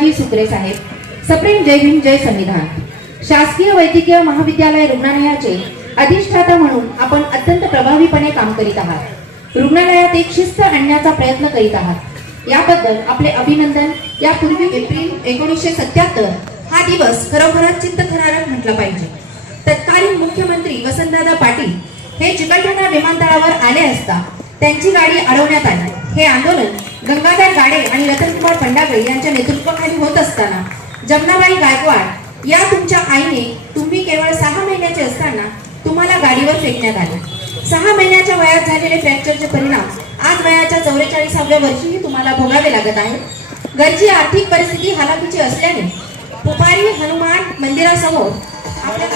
विद्यार्थी माननीय डॉक्टर साहेब सप्रेम जय हिंद जय संविधान. शासकीय वैद्यकीय महाविद्यालय रुग्णालयाचे अधिष्ठाता म्हणून आपण अत्यंत प्रभावीपणे काम करीत आहात. रुग्णालयात एक शिस्त आणण्याचा प्रयत्न करीत आहात. याबद्दल आपले अभिनंदन. यापूर्वी एप्रिल एकोणीसशे सत्याहत्तर हा दिवस खरोखरच चित्तथरारक म्हटला पाहिजे. तत्कालीन मुख्यमंत्री वसंतदादा पाटील हे चिकलठाणा विमानतळावर आले असता त्यांची गाडी अडवण्यात आली. हे आंदोलन गंगाधर गाडे आणि रतनकुमार पंडागळे यांच्या नेतृत्वाखाली होत असताना जमनाबाई गायकवाड या तुमच्या आईने तुम्ही केवळ सहा महिन्याचे असताना तुम्हाला गाडीवर फेकण्यात आले. सहा महिन्याच्या वयात झालेले फ्रॅक्चरचे परिणाम आज वयाच्या चौवेचाळीसाव्या वर्षीही तुम्हाला भोगावे लागत आहेत. घरची आर्थिक परिस्थिती हालाकीची असल्याने पुपारी हनुमान मंदिरासमोर आपल्या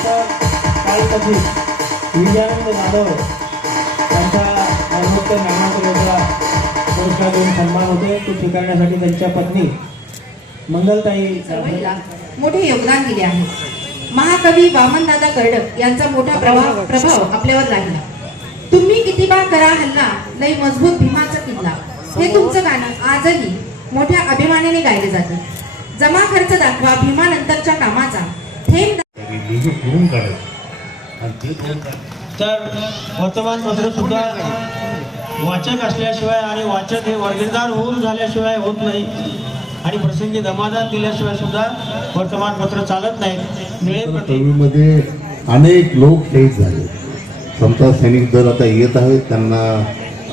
पुरस्कार देऊन सन्मान होते तो स्वीकारण्यासाठी त्यांच्या पत्नी मंगलताई मोठे योगदान दिले आहे. महाकवी वामनदादा कर्डक यांचा मोठा प्रभाव प्रभाव आपल्यावर राहिला तुम्ही किती बा करा हल्ला लई मजबूत भीमाचा किल्ला. हे तुमचं गाणं आजही मोठ्या अभिमानाने गायले जाते. जमा खर्च दाखवा भीमानंतरच्या कामाचा. थेंब तर वर्तमानपत्र सुद्धा वाचक असल्याशिवाय आणि वाचक हे वर्गीदार होऊन झाल्याशिवाय होत नाही. आणि प्रसंगी दमादान दिल्याशिवाय सुद्धा वर्तमानपत्र चालत नाही. निळे प्रति चळवळीमध्ये अनेक लोक शहीद झाले. समता सैनिक दल आता येत आहेत त्यांना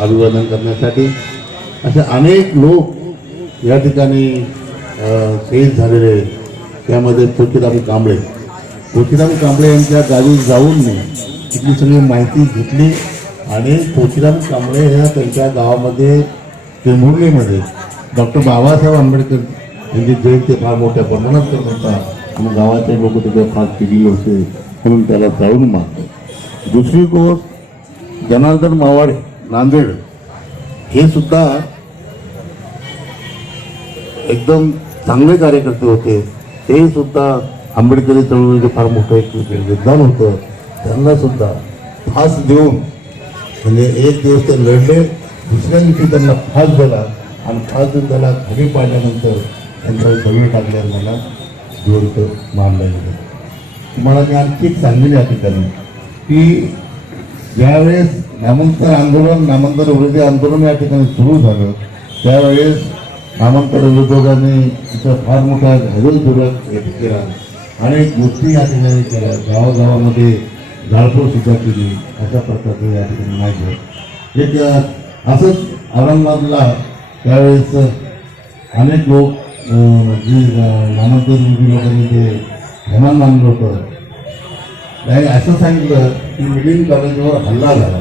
अभिवादन करण्यासाठी. असे अनेक लोक या ठिकाणी शहीद झालेले. त्यामध्ये पोचीराम कांबळे. पोचीराम कांबळे यांच्या गावी जाऊन मी तिथली सगळी माहिती घेतली. आणि पोचीराम कांबळे ह्या त्यांच्या गावामध्ये टेंभुर्णीमध्ये डॉक्टर बाबासाहेब आंबेडकर यांची जयंती फार मोठ्या प्रमाणात करत होता. आणि गावाचे लोक तिथे फार पिढी होते म्हणून त्याला जाऊन मागतो दुसरी गोष्ट जनार्दन मावाडे नांदेड हे सुद्धा एकदम चांगले कार्यकर्ते होते. ते सुद्धा आंबेडकरी चळवळीचे फार मोठं एक योगदान होतं. त्यांना सुद्धा फास देऊन म्हणजे एक दिवस ते लढले दुसऱ्या दिवशी त्यांना फास दिला आणि फास देऊन त्याला घरी पाडल्यानंतर त्यांच्यावर दगड टाकल्यावर मला जिवंत मारलं गेलं. तुम्हाला मी आणखी एक या ठिकाणी की ज्यावेळेस नामांतर आंदोलन नामांतर विरोधी आंदोलन या ठिकाणी सुरू झालं त्यावेळेस नामांतर विरोधकांनी तिचा फार मोठा घायल जोरात केला. अनेक गोष्टी या ठिकाणी केल्या. गावागावामध्ये सुद्धा केली अशा प्रकारचं या ठिकाणी नाही झालं एक असंच औरंगाबादला त्यावेळेस अनेक लोक जे जी अं, लोकांनी ते धमान मानलं होतं. त्याने असं सांगितलं की मिलिंद कॉलेजवर हल्ला झाला.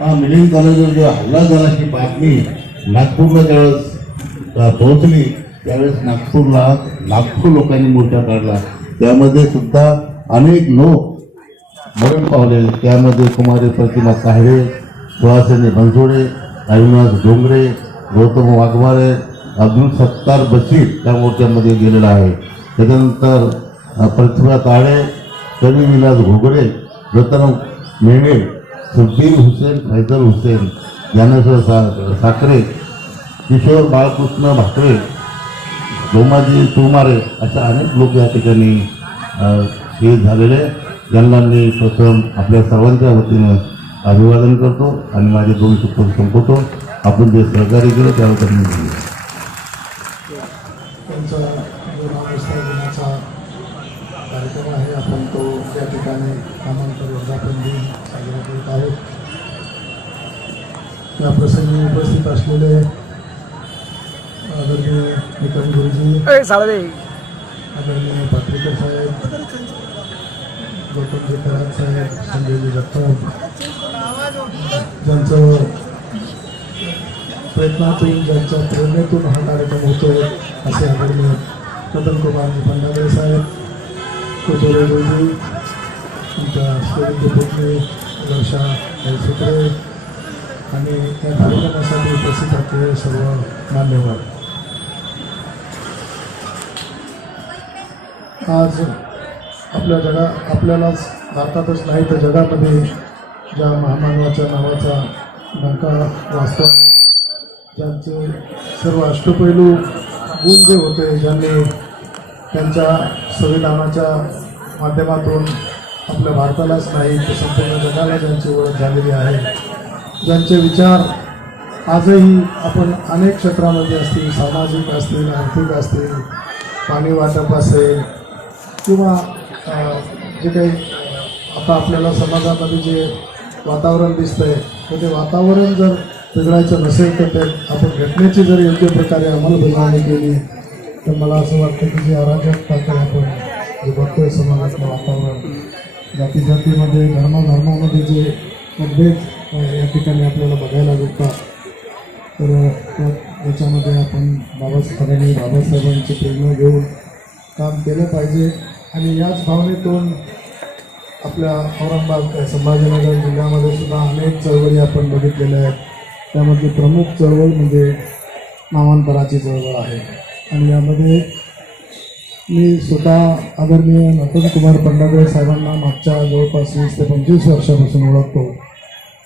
हा मिलिंद कॉलेजवर जो हल्ला झाला बातमी नागपूरला ज्यावेळेस पोहोचली. त्यावेळेस नागपूरला लाखो लोकांनी मोर्चा काढला. त्यामध्ये सुद्धा अनेक लोक मरण पावले. त्यामध्ये कुमारी प्रतिमा साहेब सुहासिनी बनसोडे अविनाश डोंगरे गौतम वाघमारे अब्दुल सत्तार बशीर त्या मोर्चामध्ये गेलेला आहे. त्याच्यानंतर प्रतिभा ताळे कवी विलास घोगरे रतन मेणे सुद्दीन हुसेन फैजल हुसेन ज्ञानेश्वर सा साखरे किशोर बाळकृष्ण भाकरे गोमाजी तुमारे अशा अनेक लोक या ठिकाणी हे झालेले झालेले ज्यांना मी प्रथम आपल्या सर्वांच्या वतीनं अभिवादन करतो आणि माझे दोन शब्द संपवतो. आपण जे सहकार्य केलं त्याबद्दल मी. त्यांचा दिनाचा कार्यक्रम आहे. आपण तो या ठिकाणी नामांतर वर्धापन दिन साजरा करत आहोत. या प्रसंगी उपस्थित असलेले आदरणीय निकम गुरुजी आदरणीय पात्रेकर साहेब गौतमजी कराड साहेब संजयजी जगताप ज्यांचं प्रयत्नातून ज्यांच्या प्रेरणेतून हा कार्यक्रम होतो असे आदरणीय रतन कुमारजी भंडारे साहेब कोचोरे आमच्या तुमच्या स्टेडिंगचे वर्षा सुत्रे आणि या कार्यक्रमासाठी उपस्थित असलेले सर्व मान्यवर. आज आपल्या जगा आपल्यालाच भारतातच नाही तर जगामध्ये ज्या महामानवाच्या नावाचा डंका वाचतो ज्यांचे सर्व अष्टपैलू गुण जे होते ज्यांनी त्यांच्या संविधानाच्या माध्यमातून आपल्या भारतालाच नाही तर संपूर्ण जगाला ज्यांची ओळख झालेली आहे. ज्यांचे विचार आजही आपण अनेक क्षेत्रामध्ये असतील सामाजिक असतील आर्थिक असतील पाणी वाटप असेल किंवा जे काही आता आपल्याला समाजामध्ये जे वातावरण दिसतंय तर ते वातावरण जर बिघडायचं नसेल तर ते आपण घटनेची जर योग्य प्रकारे अंमलबजावणी केली तर मला असं वाटतं की जे अराजकता काही आपण जे बघतोय समाजातलं वातावरण जाती जातीमध्ये धर्माधर्मामध्ये जे मतभेद या ठिकाणी आपल्याला बघायला भेटतात. तर त्याच्यामध्ये याच्यामध्ये आपण बाबासाहेबांनी बाबासाहेबांची प्रेरणा घेऊन काम केलं पाहिजे. आणि याच भावनेतून आपल्या औरंगाबाद संभाजीनगर जिल्ह्यामध्ये सुद्धा अनेक चळवळी आपण बघितलेल्या आहेत. त्यामध्ये प्रमुख चळवळ म्हणजे नामांतराची चळवळ आहे. आणि यामध्ये मी स्वतः आदरणीय नटन कुमार पंडागळे साहेबांना मागच्या जवळपास वीस ते पंचवीस वर्षापासून ओळखतो.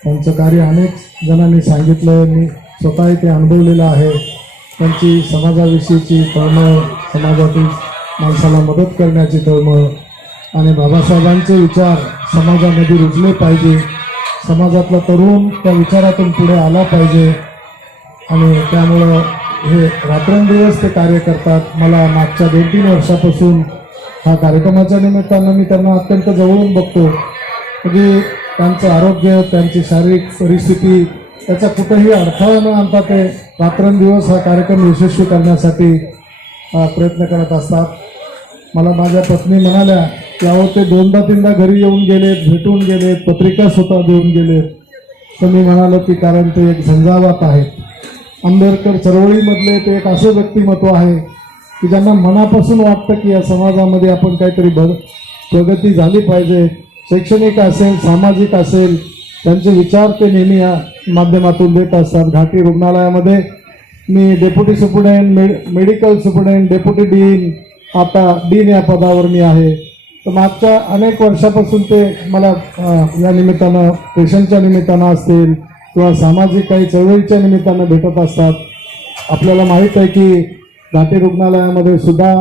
त्यांचं कार्य अनेक जणांनी सांगितलं मी स्वतः ते अनुभवलेलं आहे. त्यांची समाजाविषयीची तळमळ समाजातील माणसाला मदत करण्याची तळमळ. आणि बाबासाहेबांचे विचार समाजामध्ये रुजले पाहिजे. समाजातला तरुण त्या विचारातून पुढे आला पाहिजे. आणि त्यामुळं हे रात्रंदिवस ते कार्य करतात. मला मागच्या दोन तीन वर्षापासून हा कार्यक्रमाच्या निमित्तानं मी त्यांना अत्यंत जवळून बघतो. म्हणजे त्यांचं आरोग्य त्यांची शारीरिक परिस्थिती त्याचा कुठंही अडथळा न आणता ते रात्रंदिवस हा कार्यक्रम यशस्वी करण्यासाठी प्रयत्न करत असतात. मला माझ्या पत्नी म्हणाल्या की अहो ते दोनदा तीनदा घरी येऊन गेलेत भेटून गेलेत पत्रिका स्वतः देऊन गेलेत. तर मी म्हणालो की कारण ते एक झंझावात आहेत. आंबेडकर चळवळीमधले ते एक असं व्यक्तिमत्व आहे की ज्यांना मनापासून वाटतं की या समाजामध्ये आपण काहीतरी भर प्रगती झाली पाहिजे. शैक्षणिक असेल सामाजिक असेल त्यांचे विचार ते नेहमी या माध्यमातून देत असतात. घाटी रुग्णालयामध्ये मी deputy superintendent med medical superintendent deputy dean आता डीन या पदावर मी आहे. तर मागच्या अनेक वर्षापासून ते मला या निमित्तानं पेशंटच्या निमित्तानं असतील किंवा सामाजिक काही चळवळीच्या निमित्तानं भेटत असतात. आपल्याला माहीत आहे की घाटी रुग्णालयामध्ये सुद्धा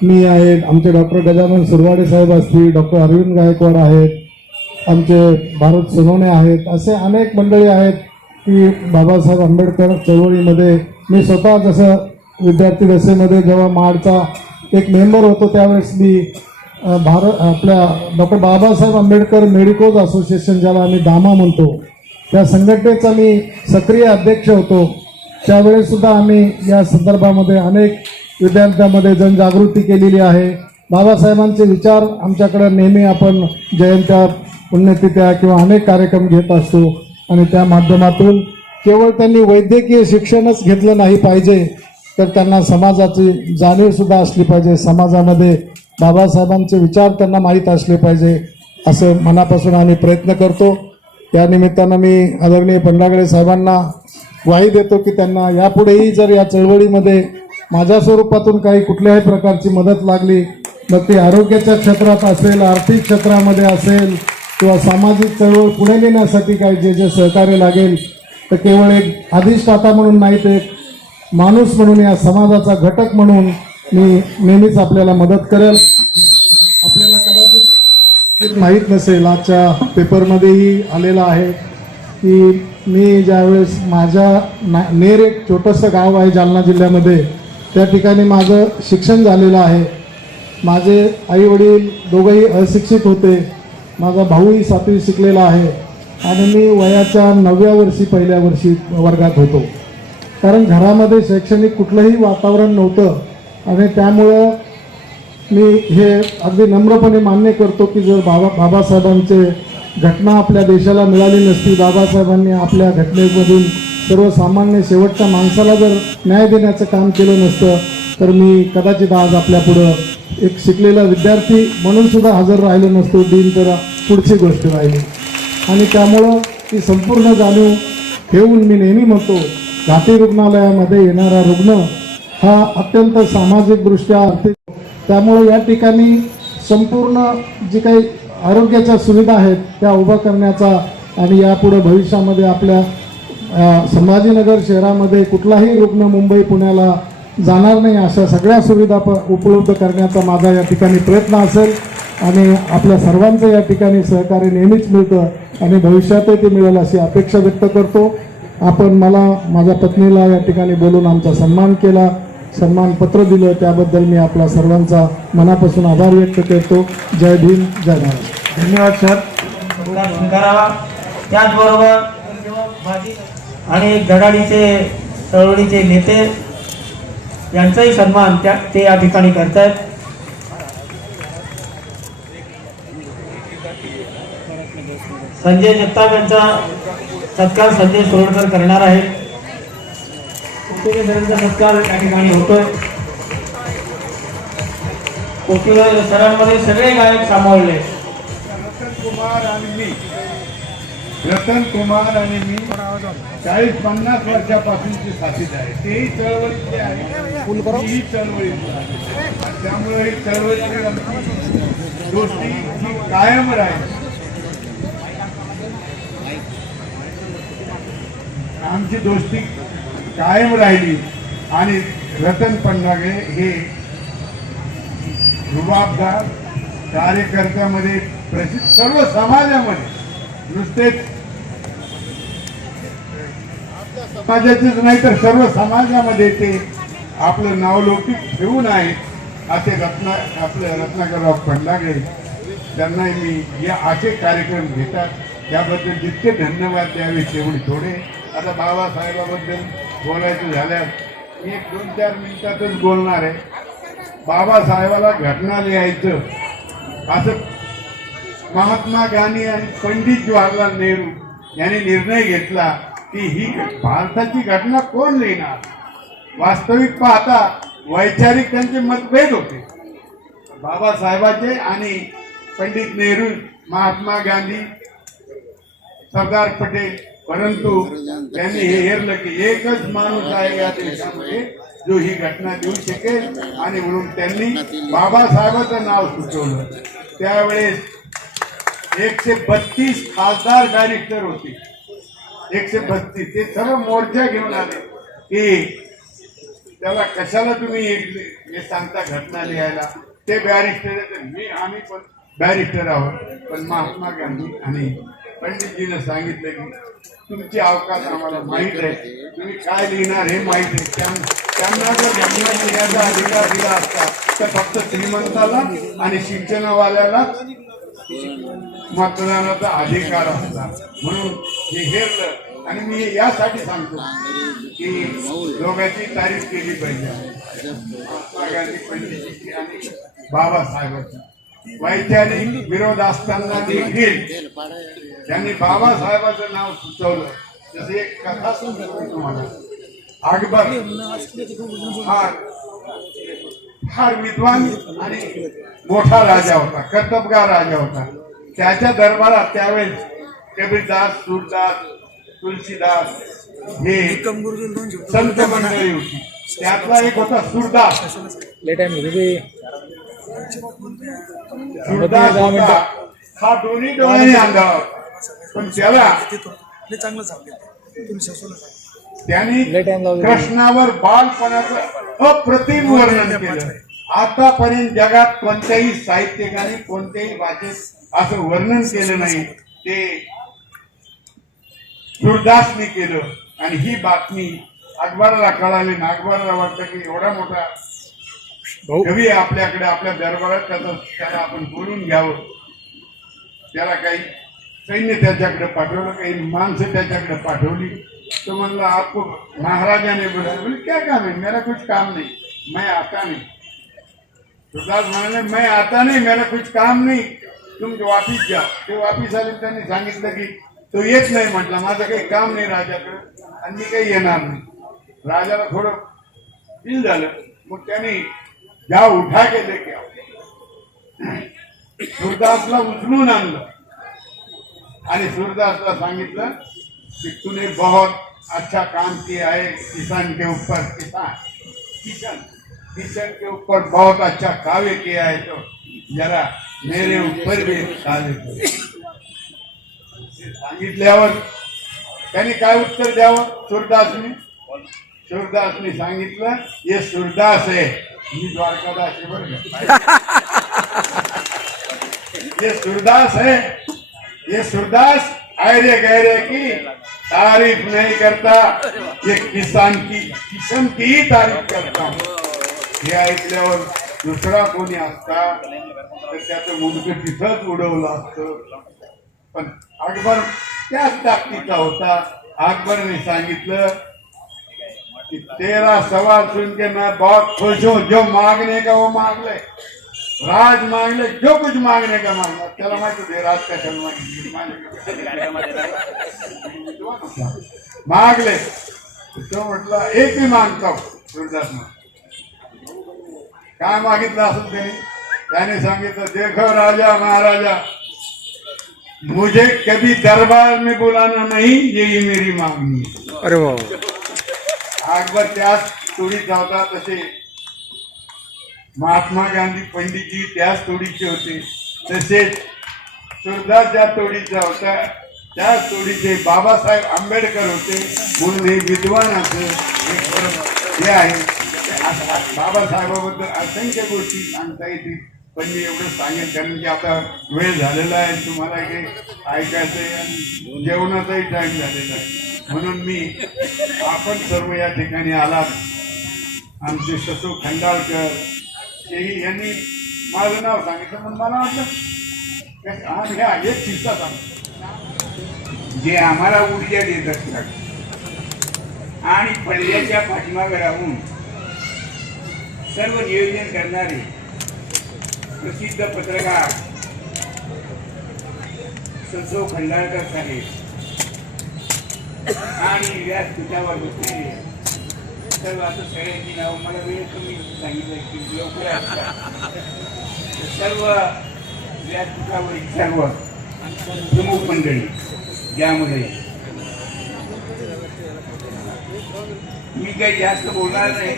मी आहे. आमचे डॉक्टर गजानन सुरवाडे साहेब असतील डॉक्टर अरविंद गायकवाड आहेत आमचे भारत सोनवणे आहेत असे अनेक मंडळी आहेत की बाबासाहेब आंबेडकर चळवळीमध्ये मी स्वतः जसं विद्यार्थी दशेमध्ये जेव्हा माडचा एक मेंबर होतो त्यावेळेस मी भारत आपल्या doctor Babasaheb Ambedkar medicos association ज्याला आम्ही दामा म्हणतो त्या संघटनेचा मी सक्रिय अध्यक्ष होतो. त्यावेळेसुद्धा आम्ही या संदर्भामध्ये अनेक विद्यार्थ्यांमध्ये जनजागृती केलेली आहे. बाबासाहेबांचे विचार आमच्याकडे नेहमी आपण जयंत्या पुण्यतिथ्या किंवा अनेक कार्यक्रम घेत असतो. आणि त्या माध्यमातून केवळ त्यांनी वैद्यकीय शिक्षणच घेतलं नाही पाहिजे तर त्यांना समाजाची जाणीवसुद्धा असली पाहिजे. समाजामध्ये बाबासाहेबांचे विचार त्यांना माहीत असले पाहिजे असं मनापासून आम्ही प्रयत्न करतो. या निमित्तानं मी आदरणीय पंडागडे साहेबांना ग्वाही देतो की त्यांना यापुढेही जर या चळवळीमध्ये माझ्या स्वरूपातून काही कुठल्याही प्रकारची मदत लागली मग ती आरोग्याच्या क्षेत्रात असेल आर्थिक क्षेत्रामध्ये असेल किंवा सामाजिक चळवळ पुढे नेण्यासाठी काही जे जे सहकार्य लागेल तर केवळ एक अधिष्ठाता म्हणून नाही ते माणूस म्हणून या समाजाचा घटक म्हणून मी नेहमीच आपल्याला मदत करेल. आपल्याला कदाचित माहीत नसेल आजच्या पेपरमध्येही आलेलं आहे की मी ज्यावेळेस माझ्या ना नेर एक छोटंसं गाव आहे जालना जिल्ह्यामध्ये त्या ठिकाणी माझं शिक्षण झालेलं आहे. माझे आई वडील दोघंही अशिक्षित होते. माझा भाऊही सातवी शिकलेला आहे. आणि मी वयाच्या नवव्या वर्षी पहिल्या वर्षी वर्गात होतो. कारण घरामध्ये शैक्षणिक कुठलंही वातावरण नव्हतं. आणि त्यामुळं मी हे अगदी नम्रपणे मान्य करतो की जर बाबा बाबासाहेबांचे घटना आपल्या देशाला मिळाली नसती बाबासाहेबांनी आपल्या घटनेमधून सर्वसामान्य शेवटच्या माणसाला जर न्याय देण्याचं काम केलं नसतं तर मी कदाचित आज आपल्या पुढं एक शिकलेला विद्यार्थी म्हणूनसुद्धा हजर राहिलो नसतो दिन तर पुढची गोष्ट राहिली. आणि त्यामुळं ती संपूर्ण जाणीव ठेवून मी नेहमी म्हणतो घाटी रुग्णालयामध्ये येणारा रुग्ण हा अत्यंत सामाजिकदृष्ट्या आर्थिक त्यामुळे या ठिकाणी संपूर्ण जी काही आरोग्याच्या सुविधा आहेत त्या उभ्या करण्याचा आणि यापुढे भविष्यामध्ये आपल्या संभाजीनगर शहरामध्ये कुठलाही रुग्ण मुंबई पुण्याला जाणार नाही अशा सगळ्या सुविधा प उपलब्ध करण्याचा माझा या ठिकाणी प्रयत्न असेल आणि आपल्या सर्वांचं या ठिकाणी सहकार्य नेहमीच मिळतं आणि भविष्यातही ते मिळेल अशी अपेक्षा व्यक्त करतो. आपण मला माझ्या पत्नीला या ठिकाणी बोलून आमचा सन्मान केला. सन्मान पत्र दिलं. त्याबद्दल मी आपला सर्वांचा मनापासून आभार व्यक्त करतो. जय भीम जय महाराज धन्यवाद सर. पुरस्कार त्याचबरोबर आणि धडाडीचे चळवळीचे नेते यांचाही सन्मान त्या ते या ठिकाणी करत आहेत संजय जगताप यांचा सत्कार संजय सोरडकर करणार आहे सरांचा सत्कार या ठिकाणी होतोय. कोकिळ सरांमध्ये सगळे गायक सामावले. रतन कुमार आणि मी. रतन कुमार आणि मी चाळीस पन्नास वर्षापासूनचे साथीत आहे. तेही चळवळीचे आहे ही चळवळीतले आहे त्यामुळे ही चळवळीची गोष्टी कायम राहील. आमची दोस्ती कायम राहिली आणि रतन पंडागे हे रुबाबदार कार्यकर्त्यामध्ये प्रसिद्ध सर्व समाजामध्ये नुसतेच समाजाचेच नाही तर सर्व समाजामध्ये ते आपलं नावलौकिक ठेवून आहे असे रत्ना आपले रत्नाकरराव पंडागे त्यांना मी या असे कार्यक्रम घेतात. त्याबद्दल जितके धन्यवाद द्यावे तेवढे थोडे. आता बाबासाहेबाबद्दल बोलायचं झाल्यास मी एक दोन चार मिनिटातच बोलणार आहे. बाबासाहेबाला घटना लिहायचं असं महात्मा गांधी आणि पंडित जवाहरलाल नेहरू यांनी निर्णय घेतला की ही भारताची घटना कोण लिहिणार? वास्तविक पाहता वैचारिक त्यांचे मतभेद होते. बाबासाहेबाचे आणि पंडित नेहरू महात्मा गांधी सरदार पटेल परंतु त्यांनी हे हेरलं की एकच माणूस आहे या देशामध्ये जो ही घटना देऊ शकेल आणि म्हणून त्यांनी बाबासाहेबाचं नाव सुचवलं. त्यावेळेस एकशे बत्तीस खासदार बॅरिस्टर होते. एकशे बत्तीस. ते सर्व मोर्चा घेऊन आले की त्याला कशाला तुम्ही हे सांगता घटना लिहायला? ते बॅरिस्टर मी आम्ही पण बॅरिस्टर आहोत. पण महात्मा गांधी आणि पंडितजीनं सांगितलं की तुमची अवकाश आम्हाला माहीत आहे. तुम्ही काय लिहिणार हे माहीत आहे. त्यां- त्यांना जर घटना लिहिण्याचा अधिकार दिला असता तर फक्त श्रीमंताला आणि शिक्षणवाल्याला मतदानाचा अधिकार असता. म्हणून हे हेरलं. आणि मी यासाठी सांगतो की लोकांची तारीफ केली पाहिजे. महात्मा गांधी पंडितजीची आणि बाबासाहेबांची. वैचारिक विरोध असताना देखील त्यांनी बाबासाहेबाचं नाव सुचवलं. जसे एक कथा सांगतो तुम्हाला. अकबर हा फार विद्वान आणि मोठा राजा होता कर्तबगार राजा होता. त्याच्या दरबारात त्यावेळेस कबीरदास सूरदास तुलसीदास हे संत मंडळी होती. त्यातला एक होता सूरदास. सूरदास होता हा दोन्ही डोळ्याने अंधार पण त्याला चांगलं सांगितलं त्यांनी कृष्णावर बालपणाचं अप्रतिम वर्णन केलं. आतापर्यंत जगात कोणत्याही साहित्यिकाने कोणत्याही भाषेत असं वर्णन केलं नाही. ते सुरदासने केलं. आणि ही बातमी अकबराला कळाली. आणि अकबराला वाटतं की एवढा मोठा हवी आहे आपल्याकडे आपल्या दरबारात त्याचं त्याला आपण बोलून घ्यावं. त्याला काही सैन्य त्याच्याकडे पाठवलं काही माणसं त्याच्याकडे पाठवली. तो म्हणला आपको महाराजाने बोला बोले क्या काम है? मेरा कुछ काम नहीं. मैं आता नहीं. सुरदास म्हणाले मैं आता नाही मेरा कुछ काम नाही. तुम्ही वापिस जा. ते वापिस आले त्यांनी सांगितलं की तो येत नाही म्हटलं माझं काही काम नाही राजाकडे आणि मी काही येणार नाही. राजाला थोडं फील झालं. मग त्यांनी जा उठा के लेके आओ सूरदासला उचलून आणलं. आणि सूरदासला सांगितलं कि तूने बहुत अच्छा काम किया है किसान के ऊपर किसान किसान किसान के ऊपर बहुत अच्छा काव्य किया है तो जरा मेरे ऊपर भी काव्य सांगितल्यावर त्यांनी काय उत्तर द्यावं? सूरदासने? सूरदासने सांगितलं हे सूरदास आहे. मी द्वारकादास बरं ये सूरदास है ये सुरदास आयरे गहरे की तारीफ नहीं करता ये किसान की किसम की ही तारीफ करता हूँ हे ऐकल्यावर दुसरा कोणी असता तर त्याचं मुंडकं तिथंच उडवलं असतं पण अकबर त्याच ताकदीचा होता अकबरने सांगितलं कि तेरा सवाल सुन के मैं बहुत खुश हूँ। जो मांगने का, वो मांग ले। राज मांग ले, जो कुछ मांगने का मांगना त्याला माहिती होते राज कशाला मागितली माग ले। तो म्हटलं एक मी मागतो सूरदास काय मागितलं असेल त्यांनी त्याने सांगितलं देखो राजा, महाराजा। मुझे कभी दरबार में बुलाना नहीं, यही मेरी मांगनी है। अरे वा अकबर त्याच तोडीत धावतात तसे. महात्मा गांधी पंडितजी त्याच तोडीचे होते. तसेच सुरदास ज्या तोडीचा होता त्याच तोडीचे बाबासाहेब आंबेडकर होते. म्हणून हे विद्वानाचं एक हे आहे. बाबासाहेबाबद्दल असंख्य गोष्टी सांगता येतील. पण मी एवढं सांगेन कारण की आता वेळ झालेला आहे. तुम्हाला हे ऐकायचं आहे आणि जेवणाचाही टाईम झालेला आहे. म्हणून मी आपण सर्व या ठिकाणी आलात. आमचे ससू खंडाळकर तेही यांनी माझं नाव सांगितलं पण मला वाटलं की हा ह्या एक किस्सा सांगतो. जे आम्हाला ऊर्जा देत असतात आणि पल्ल्याच्या पाठीमागे राहून सर्व नियोजन करणारे प्रसिद्ध पत्रकार ससो खंडाळकर साहेब आणि व्यासपीठावर बसलेले सर्व आता सगळ्यांची नाव मला वेळ कमी सांगितलं की लवकर सर्व व्यासपीठावरील सर्व प्रमुख मंडळी ज्यामध्ये मी काही जास्त बोलणार नाही.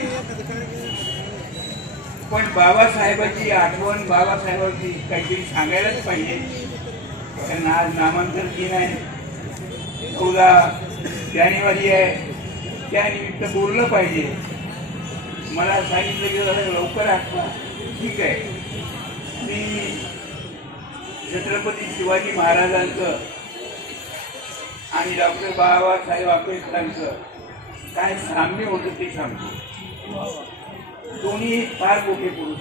पण बाबासाहेबांची आठवण बाबासाहेबांची काहीतरी सांगायलाच पाहिजे. त्यांना आज नामांतर दिन आहे. चौदा जानेवारी आहे त्यानिमित्त बोललं पाहिजे. मला सांगितलं की जरा लवकर आठवा. ठीक आहे. मी छत्रपती शिवाजी महाराजांचं आणि डॉक्टर बाबासाहेब आंबेडकरांचं काय साम्य होतं ते सांगतो. दोन्ही फार मोठे पुरुष.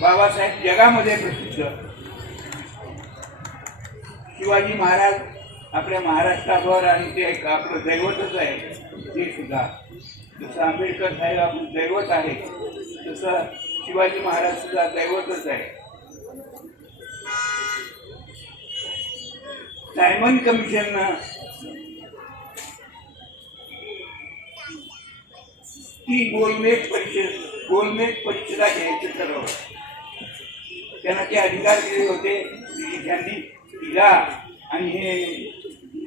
बाबासाहेब जगामध्ये प्रसिद्ध. शिवाजी महाराज आपल्या महाराष्ट्रावर आणि ते एक आपलं दैवतच आहे. ते सुद्धा. जसं आंबेडकर साहेब आपलं दैवत आहे तसं शिवाजी महाराज सुद्धा दैवतच आहे. सायमन कमिशननं ती गोलमेज परिषद गोलमेज परिषदा घ्यायचं ठरवलं. त्यांना ते अधिकार दिले होते की त्यांनी तिला आणि हे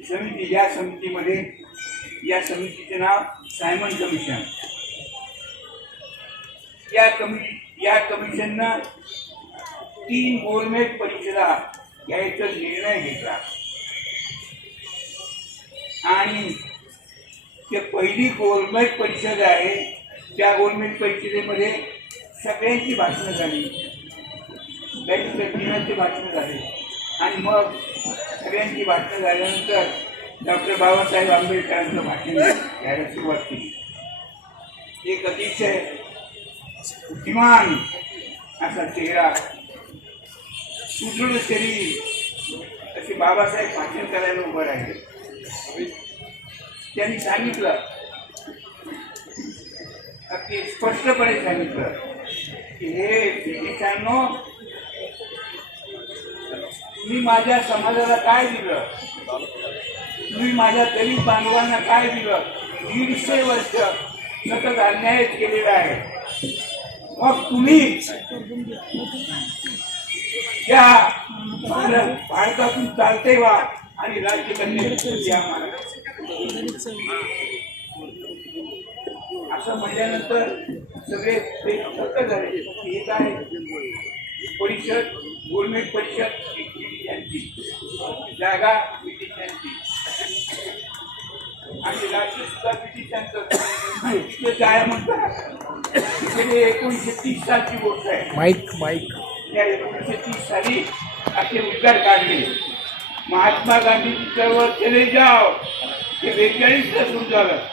समिती या समितीमध्ये या समितीचे नाव सायमन कमिशन. या कमि या कमिशननं तीन गोलमेज परिषदा घ्यायचा निर्णय घेतला. आणि ते पहिली गोलमेज परिषद आहे त्या गोलमेज परिषदेमध्ये सगळ्यांची भाषणं झाली. बँक बॅरिस्टर भाषणं झाली. आणि मग सगळ्यांची भाषणं झाल्यानंतर डॉक्टर बाबासाहेब आंबेडकरांचं भाषण घ्यायला सुरुवात केली. एक अतिशय बुद्धिमान असा चेहरा सुदृढ शरीर असे बाबासाहेब भाषण करायला उभं राहिले. त्यांनी सांगितलं अगदी स्पष्टपणे सांगितलं की हे ब्रिटिशांनो मी माझ्या समाजाला काय दिलं? तुम्ही माझ्या दलित बांधवांना काय दिलं? दीडशे वर्ष सतत अन्याय केलेला आहे. मग तुम्ही या भारतातून चालते वा आणि राज्य करण्याची आम्हाला. असं म्हटल्यानंतर सगळे ते थक्क झाले. की हे काय? परिषद गोलमेज परिषद? यांची जागा ब्रिटिशांची आणि राज्य सुद्धा ब्रिटिशांचं ते काय म्हणतात? ते एकोणीसशे तीस सालची गोष्ट आहे. Mike mike. या एकोणीसशे तीस साली असे उद्गार काढले. महात्मा गांधीची चळवळ चले जाव हे बेचाळीसला सुरू झालं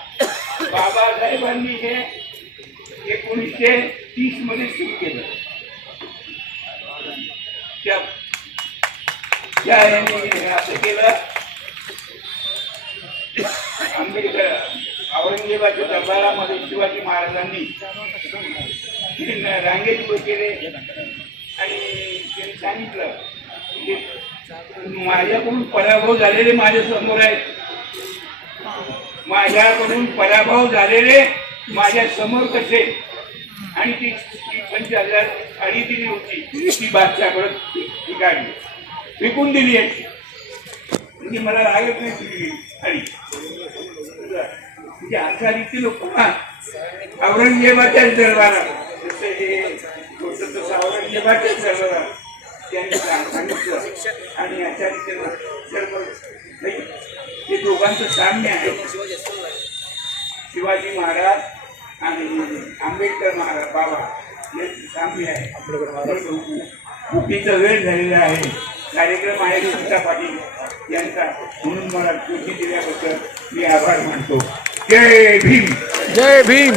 बाबासाहेबांनी हे एकोणीसशे तीसमध्ये सुरू केलं. त्या त्या असं केलं. आंबेडकर औरंगजेबाच्या दरबारामध्ये शिवाजी महाराजांनी रांगेत उभे केले. आणि त्यांनी सांगितलं की माझ्याकडून पराभव झालेले माझ्यासमोर आहेत. माझ्याकडून पराभव झालेले माझ्यासमोर कसे? आणि ती ती पंच हजार साडी दिली होती. ती बादशाकडे ती काढली विकून दिली आहे. म्हणजे मला लागत नाही तुझी साडी म्हणजे अशा रीती लोक ना औरंगजेबाच्या दरबारात. जसं हे होतं तसं औरंगजेबाच्याच दरबारात. त्यांनी सांगितलं. आणि अशा रीतीनं हे दोघांचं साम्य आहे. शिवाजी महाराज आणि आंबेडकर महाराज बाबा यांचं साम्य आहे. कुकीचा वेळ झालेला आहे. कार्यक्रम आहे सुनीता पाटील यांचा. म्हणून मला कृती दिल्याबद्दल मी आभार मानतो. जय भीम. जय भीम.